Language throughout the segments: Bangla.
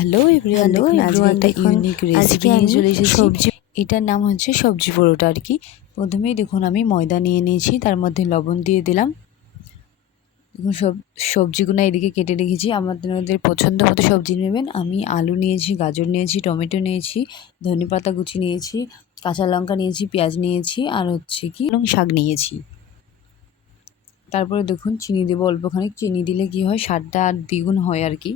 হ্যালো এভরিওয়ান, দেখুন আজকে একটা ইউনিক রেসিপি নিয়ে চলে এসেছি। এটার নাম হচ্ছে সবজি পরোটা আর কি। প্রথমেই দেখুন আমি ময়দা নিয়ে নিয়েছি, তার মধ্যে লবণ দিয়ে দিলাম। দেখুন সবজিগুলো এদিকে কেটে রেখেছি, আমাদের পছন্দ মতো সবজি নেবেন। আমি আলু নিয়েছি, গাজর নিয়েছি, টমেটো নিয়েছি, ধনেপাতা কুচি নিয়েছি, কাঁচা লঙ্কা নিয়েছি, পেঁয়াজ নিয়েছি, আর হচ্ছে কি শাক নিয়েছি। তারপরে দেখুন চিনি দেবো অল্পখানি। চিনি দিলে কি হয়, স্বাদটা আর দ্বিগুণ হয় আর কি,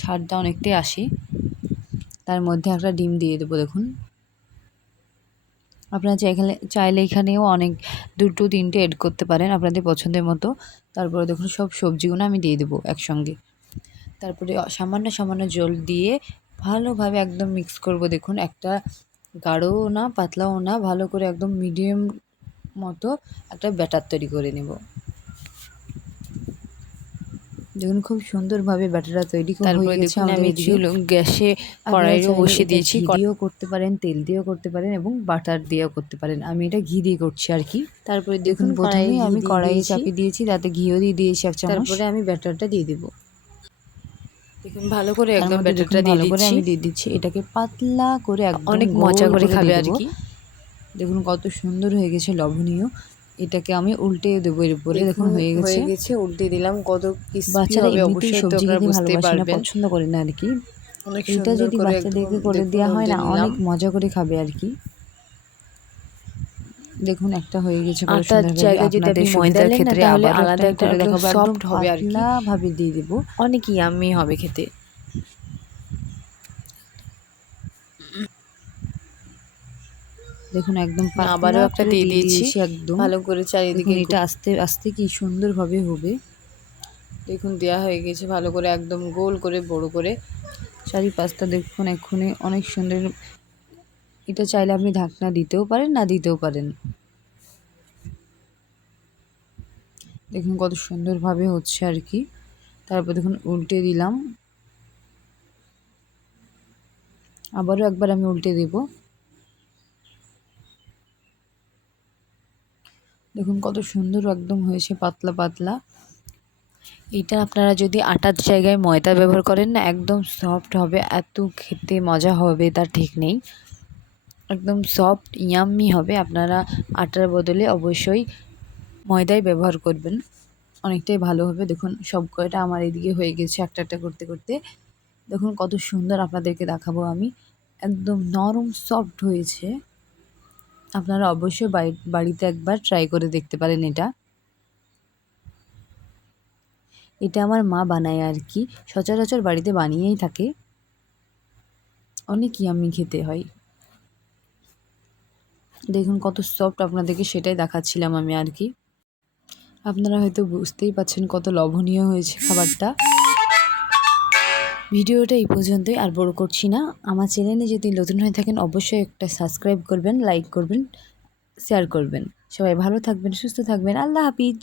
স্বাদটা অনেকটাই আসে। তার মধ্যে একটা ডিম দিয়ে দেবো। দেখুন আপনারা চাইলে এখানেও অনেক 2-3টে এড করতে পারেন আপনাদের পছন্দের মতো। তারপরে দেখুন সব সবজিগুলো আমি দিয়ে দেবো একসঙ্গে। তারপরে সামান্য জল দিয়ে ভালোভাবে একদম মিক্স করব। দেখুন একটা গাঢ়ও না পাতলাও না, ভালো করে একদম মিডিয়াম মতো একটা ব্যাটার তৈরি করে নেব। দেখুন খুব সুন্দরভাবে ব্যাটারটা তৈরি হয়ে গেছে। আমি গ্যাসে কড়াইও বসিয়ে দিয়েছি। ঘি দিয়েও করতে পারেন, তেল দিয়েও করতে পারেন এবং বাটার দিয়েও করতে পারেন। আমি এটা ঘি দিয়ে করছি আর কি। তারপরে দেখুন প্রথমে আমি কড়াইয়ে চাপিয়ে দিয়েছি, তাতে ঘিও দিয়ে দিয়েছি 1 চামচ। তারপরে আমি ব্যাটারটা দিয়ে দেব। দেখুন ভালো করে একদম ব্যাটারটা দিয়ে দিচ্ছি। এটাকে পাতলা করে একদম অনেক মজা করে খাবে আর কি। দেখুন কত সুন্দর হয়ে গেছে, লবণীয়। এটাকে আমি উল্টে দেবো এর উপরে। দেখুন হয়ে গেছে, উল্টে দিলাম। কত ক্রিসপি হবে, অবশ্যই সবজি খেতে ভালোবাসে না, পছন্দ করে না আর কি। এটা যদি বাচ্চাদেরকে করে দেওয়া হয় না, অনেক মজা করে খাবে আর কি। দেখুন একটা হয়ে গেছে। আটার জায়গায় যদি আপনি ময়দা নেন না, তাহলে আলাদা একটা সফট হবে আর কি, ভাবে দিয়ে দেবো, অনেক ইয়াম্মি হবে খেতে। দেখুন একদম আবারও একটা দিয়ে দিয়েছি একদম ভালো করে চারিদিকে। এটা আস্তে আস্তে কি সুন্দরভাবে হবে। দেখুন দেওয়া হয়ে গেছে ভালো করে, একদম গোল করে বড় করে চারিপাশটা। দেখুন এক্ষুনি অনেক সুন্দর। এটা চাইলে আপনি ঢাকনা দিতেও পারেন, না দিতেও পারেন। দেখুন কত সুন্দরভাবে হচ্ছে আর কি। তারপর দেখুন উল্টে দিলাম, আবারও একবার আমি উল্টে দেব। দেখুন কত সুন্দর একদম হয়েছে, পাতলা পাতলা। এটা আপনারা যদি আটার জায়গায় ময়দা ব্যবহার করেন না, একদম সফট হবে, এত খেতে মজা হবে তার ঠিক নেই। একদম সফট ইয়াম্মি হবে। আপনারা আটার বদলে অবশ্যই ময়দাই ব্যবহার করবেন, অনেকটাই ভালো হবে। দেখুন সব কয়টা আমার এদিকে হয়ে গেছে একটা একটা করতে করতে। দেখুন কত সুন্দর আপনাদেরকে দেখাবো আমি, একদম নরম সফট হয়েছে। আপনারা অবশ্যই বাড়িতে একবার ট্রাই করে দেখতে পারেন। এটা আমার মা বানায় আর কি, সচরাচর বাড়িতে বানিয়েই থাকে, অনেক ইয়াম্মি খেতে হয়। দেখুন কত সফট, আপনাদেরকে সেটাই দেখাচ্ছিলাম আমি আর কি। আপনারা হয়তো বুঝতেই পারছেন কত লোভনীয় হয়েছে খাবারটা। ভিডিওটা এই পর্যন্তই, আর বড় করছি না। আমার চ্যানেলে যদি নতুন হয়ে থাকেন অবশ্যই একটা সাবস্ক্রাইব করবেন, লাইক করবেন, শেয়ার করবেন। সবাই ভালো থাকবেন, সুস্থ থাকবেন। আল্লাহ হাফিজ।